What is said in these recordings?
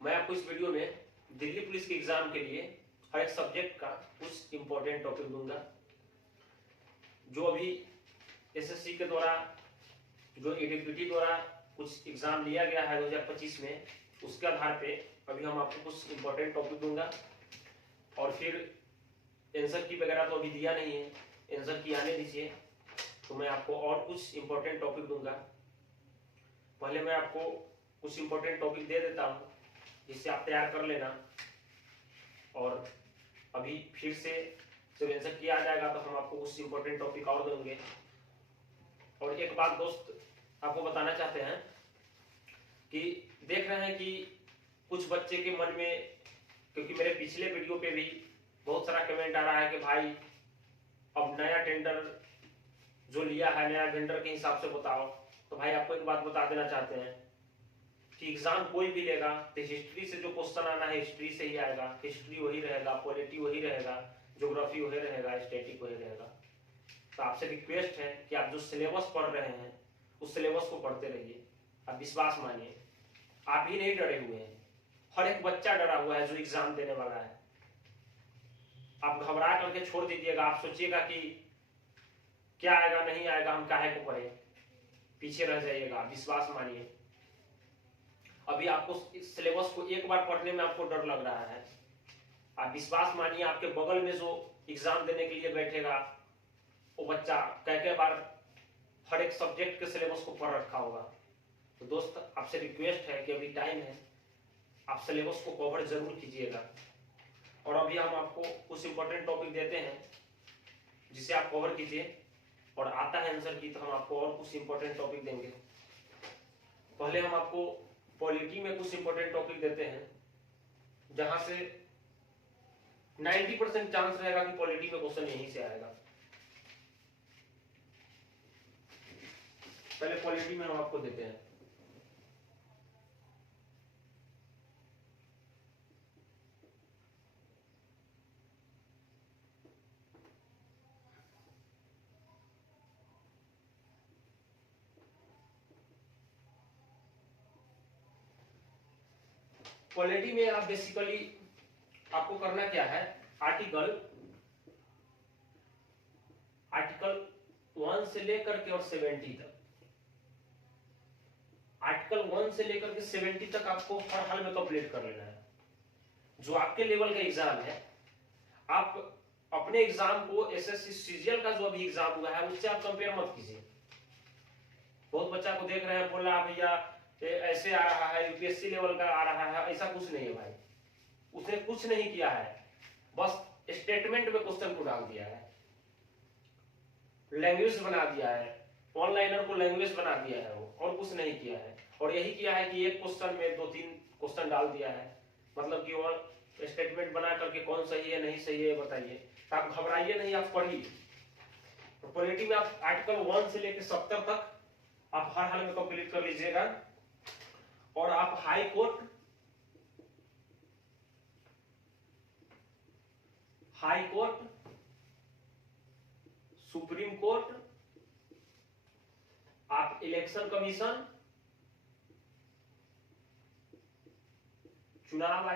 मैं आपको इस वीडियो में दिल्ली पुलिस के एग्जाम के लिए हर एक सब्जेक्ट का कुछ इंपॉर्टेंट टॉपिक दूंगा। जो अभी एसएससी के द्वारा जो एडीपीटी द्वारा कुछ एग्जाम लिया गया है 2025 में, उसके आधार पे अभी हम आपको कुछ इंपॉर्टेंट टॉपिक दूंगा। और फिर आंसर की वगैरह तो अभी दिया नहीं है, आंसर की आने दीजिए, तो मैं आपको और कुछ इंपॉर्टेंट टॉपिक दूंगा। पहले मैं आपको कुछ इंपॉर्टेंट टॉपिक दे देता हूँ जिससे आप तैयार कर लेना, और अभी फिर से जब आंसर किया जाएगा तो हम आपको कुछ इंपॉर्टेंट टॉपिक और देंगे। और एक बात दोस्त आपको बताना चाहते हैं कि देख रहे हैं कि कुछ बच्चे के मन में, क्योंकि मेरे पिछले वीडियो पे भी बहुत सारा कमेंट आ रहा है कि भाई अब नया टेंडर जो लिया है, नया टेंडर के हिसाब से बताओ। तो भाई आपको एक बात बता देना चाहते हैं कि एग्जाम कोई भी लेगा तो हिस्ट्री से जो क्वेश्चन आना है हिस्ट्री से ही आएगा। हिस्ट्री वही रहेगा, पॉलिटी वही रहेगा, ज्योग्राफी वही रहेगा, स्टैटिक वही रहेगा। तो आपसे रिक्वेस्ट है कि आप जो सिलेबस पढ़ रहे हैं उस सिलेबस को पढ़ते रहिए। आप विश्वास मानिए, आप ही नहीं डरे हुए हैं, हर एक बच्चा डरा हुआ है जो एग्जाम देने वाला है। आप घबरा करके छोड़ दीजिएगा, आप सोचिएगा कि क्या आएगा नहीं आएगा, हम काहे को पढ़े, पीछे रह जाइएगा। विश्वास मानिए, अभी आपको इस सिलेबस को एक बार पढ़ने में आपको डर लग रहा है। आप विश्वास मानिए, आपके बगल में जो एग्जाम देने के लिए बैठेगा वो बच्चा कई बार हर एक सब्जेक्ट के सिलेबस को पढ़ रखा होगा। तो दोस्त आपसे रिक्वेस्ट है कि अभी टाइम है, आप सिलेबस को कवर जरूर कीजिएगा। और अभी हम आपको कुछ इंपॉर्टेंट टॉपिक देते हैं जिसे आप कवर कीजिए, और आता है आंसर की तो हम आपको और कुछ इंपॉर्टेंट टॉपिक देंगे। पहले हम आपको पॉलिटी में कुछ इंपॉर्टेंट टॉपिक देते हैं जहां से 90% चांस रहेगा कि पॉलिटी में क्वेश्चन यहीं से आएगा। पहले पॉलिटी में हम आपको देते हैं। पॉलिटी में आप बेसिकली आपको करना क्या है, आर्टिकल 1 से लेकर के और 70 तक, आर्टिकल 1 से लेकर के 70 तक आपको हर हाल में कंप्लीट कर लेना है। जो आपके लेवल का एग्जाम है, आप अपने एग्जाम को एसएससी सीजीएल का जो अभी एग्जाम हुआ है उससे आप कंपेयर मत कीजिए। बहुत बच्चा को देख रहे हैं, बोल रहा भैया ऐसे आ रहा है, यूपीएससी लेवल का आ रहा है। ऐसा कुछ नहीं है भाई, उसने कुछ नहीं किया है, बस स्टेटमेंट में क्वेश्चन को डाल दिया है, लैंग्वेज बना दिया है, ऑनलाइनर को लैंग्वेज बना दिया है वो, और कुछ नहीं किया है। और यही किया है कि एक क्वेश्चन में 2-3 क्वेश्चन डाल दिया है, मतलब कि और स्टेटमेंट बना करके कौन सही है नहीं सही है बताइए। तो आप घबराइए नहीं, आप पढ़िए। तो पॉलिटी में आप आर्टिकल 1 से लेकर 70 तक आप हर हाल में कंप्लीट कर लीजिएगा। और आप हाई कोर्ट, सुप्रीम कोर्ट, आप इलेक्शन कमीशन, चुनाव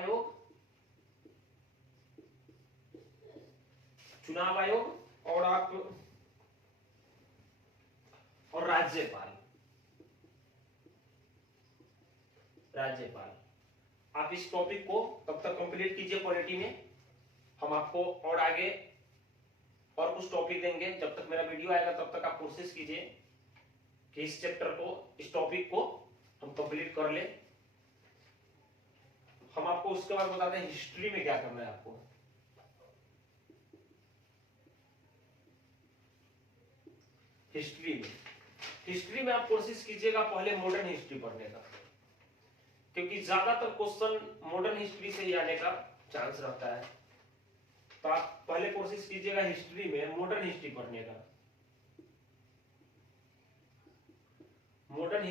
आयोग और आप और राज्यपाल आप इस टॉपिक को तब तक कंप्लीट कीजिए पॉलिटी में। हम आपको और आगे और कुछ टॉपिक देंगे। जब तक मेरा वीडियो आएगा तब तक आप कोशिश कीजिए कि इस चैप्टर को, इस टॉपिक को हम कंप्लीट कर ले। हम आपको उसके बाद बताते हैं हिस्ट्री में क्या करना है आपको। हिस्ट्री में आप कोशिश कीजिएगा पहले मॉडर्न हिस्ट्री पढ़ने का, क्योंकि ज्यादातर क्वेश्चन मॉडर्न हिस्ट्री से ही आने का चांस रहता है। तो आप पहले कोशिश कीजिएगा हिस्ट्री में मॉडर्न हिस्ट्री पढ़ने का। मॉडर्न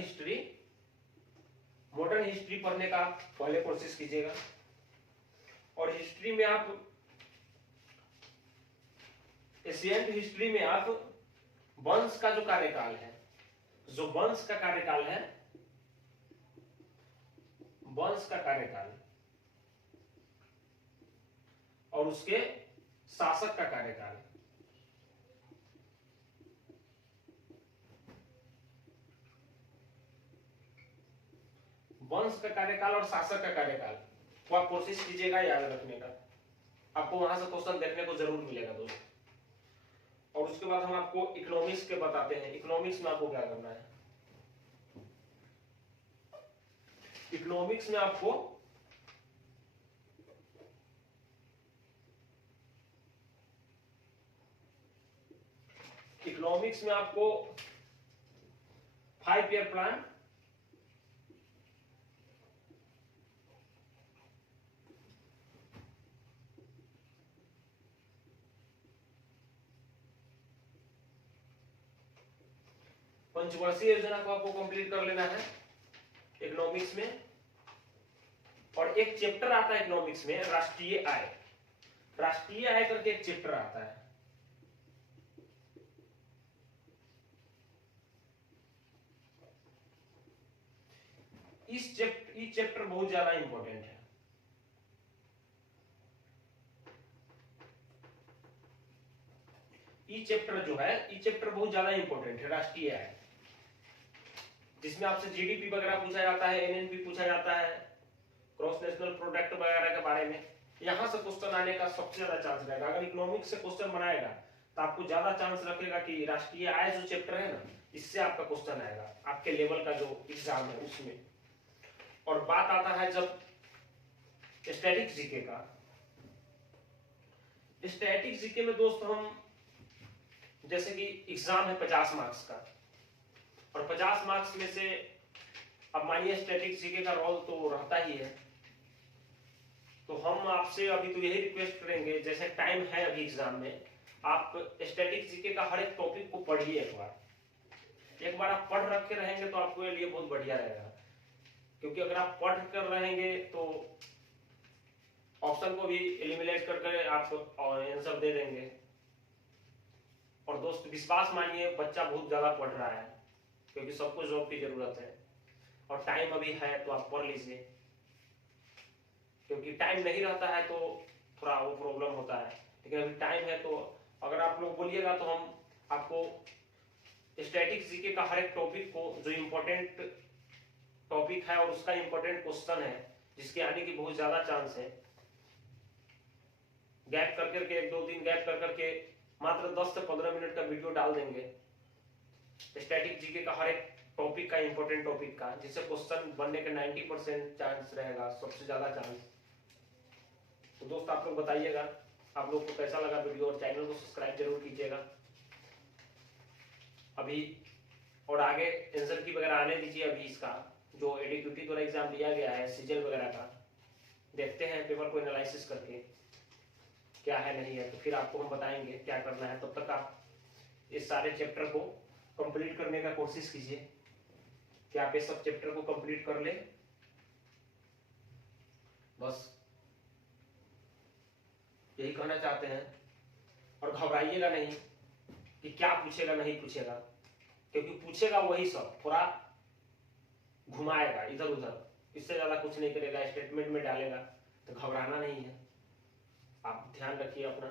हिस्ट्री पढ़ने का पहले कोशिश कीजिएगा। और हिस्ट्री में आप, एशियंट हिस्ट्री में आप वंश का जो कार्यकाल है, वंश का कार्यकाल और उसके शासक का कार्यकाल। वंश का कार्यकाल और शासक का कार्यकाल को आप कोशिश कीजिएगा याद रखने का, आपको वहां से क्वेश्चन देखने को जरूर मिलेगा दोस्तों। और उसके बाद हम आपको इकोनॉमिक्स के बताते हैं। इकोनॉमिक्स में आपको क्या करना है, इकोनॉमिक्स में आपको इकोनॉमिक्स में आपको 5 ईयर प्लान, पंचवर्षीय योजना को आपको कंप्लीट कर लेना है इकोनॉमिक्स में। और एक चैप्टर आता है इकोनॉमिक्स में, राष्ट्रीय आय। राष्ट्रीय आय करके एक चैप्टर आता है। इस चैप्टर बहुत ज्यादा इंपॉर्टेंट है। ई चैप्टर जो है, ई चैप्टर बहुत ज्यादा इंपॉर्टेंट है, राष्ट्रीय आय, जिसमें आपसे जीडीपी वगैरह पूछा जाता है, एनएनपी पूछा जाता है, ग्रॉस नेशनल प्रोडक्ट वगैरह के बारे में। यहां से क्वेश्चन आने का सबसे ज्यादा चांस रहेगा। अगर इकोनॉमिक्स से क्वेश्चन बनाएगा तो आपको ज्यादा चांस रखेगा कि राष्ट्रीय आय जो चैप्टर है ना, इससे आपका क्वेश्चन आएगा आपके लेवल का जो एग्जाम है उसमें। और बात आता है जब स्टैटिक जीके का, स्टैटिक जीके में दोस्त हम जैसे कि एग्जाम है 50 मार्क्स का, और 50 मार्क्स में से अब मानिए स्टैटिक जीके का रोल तो रहता ही है, तो हम आपसे अभी तो यही रिक्वेस्ट करेंगे, जैसे टाइम है अभी एग्जाम में, आप स्टैटिक जीके का हर एक टॉपिक को पढ़िए। एक बार आप पढ़ रखे रहेंगे तो आपके लिए बहुत बढ़िया रहेगा, क्योंकि अगर आप पढ़ कर रहेंगे तो ऑप्शन को भी एलिमिनेट करके आप आंसर दे देंगे। और दोस्त विश्वास मानिए, बच्चा बहुत ज्यादा पढ़ रहा है, क्योंकि सबको जॉब की जरूरत है और टाइम अभी है, तो आप पढ़ लीजिए। क्योंकि टाइम नहीं रहता है तो थोड़ा वो प्रॉब्लम होता है, लेकिन अभी टाइम है तो अगर आप लोग बोलिएगा तो हम आपको स्टैटिक जीके का हर एक टॉपिक को, जो इम्पोर्टेंट टॉपिक है और उसका इम्पोर्टेंट क्वेश्चन है जिसके आने की बहुत ज्यादा चांस है, गैप कर करके 1-2 दिन गैप कर करके मात्र 10 से 15 मिनट का वीडियो डाल देंगे स्टैटिक जीके का हर एक टॉपिक का, इंपॉर्टेंट टॉपिक का, जिससे क्वेश्चन बनने का 90% चांस रहेगा, सबसे ज्यादा चांस। तो दोस्त आप लोग बताइएगा आप लोग को कैसा लगा वीडियो, और चैनल को सब्सक्राइब जरूर कीजिएगा अभी। और आगे आंसर की वगैरह आने दीजिए। अभी इसका जो एडीक्यूटी द्वारा एग्जाम लिया गया है सीजल वगैरह का, देखते हैं पेपर को एनालिसिस करके क्या है नहीं है, तो फिर आपको हम बताएंगे क्या करना है। तब तक आप इस सारे चैप्टर को कंप्लीट करने का कोशिश कीजिए कि आप इस सब चैप्टर को कंप्लीट कर ले, बस यही कहना चाहते हैं। और घबराइएगा नहीं कि क्या पूछेगा नहीं पूछेगा, क्योंकि पूछेगा वही सब, थोड़ा घुमाएगा इधर उधर, इससे ज्यादा कुछ नहीं करेगा, स्टेटमेंट में डालेगा, तो घबराना नहीं है। आप ध्यान रखिए अपना।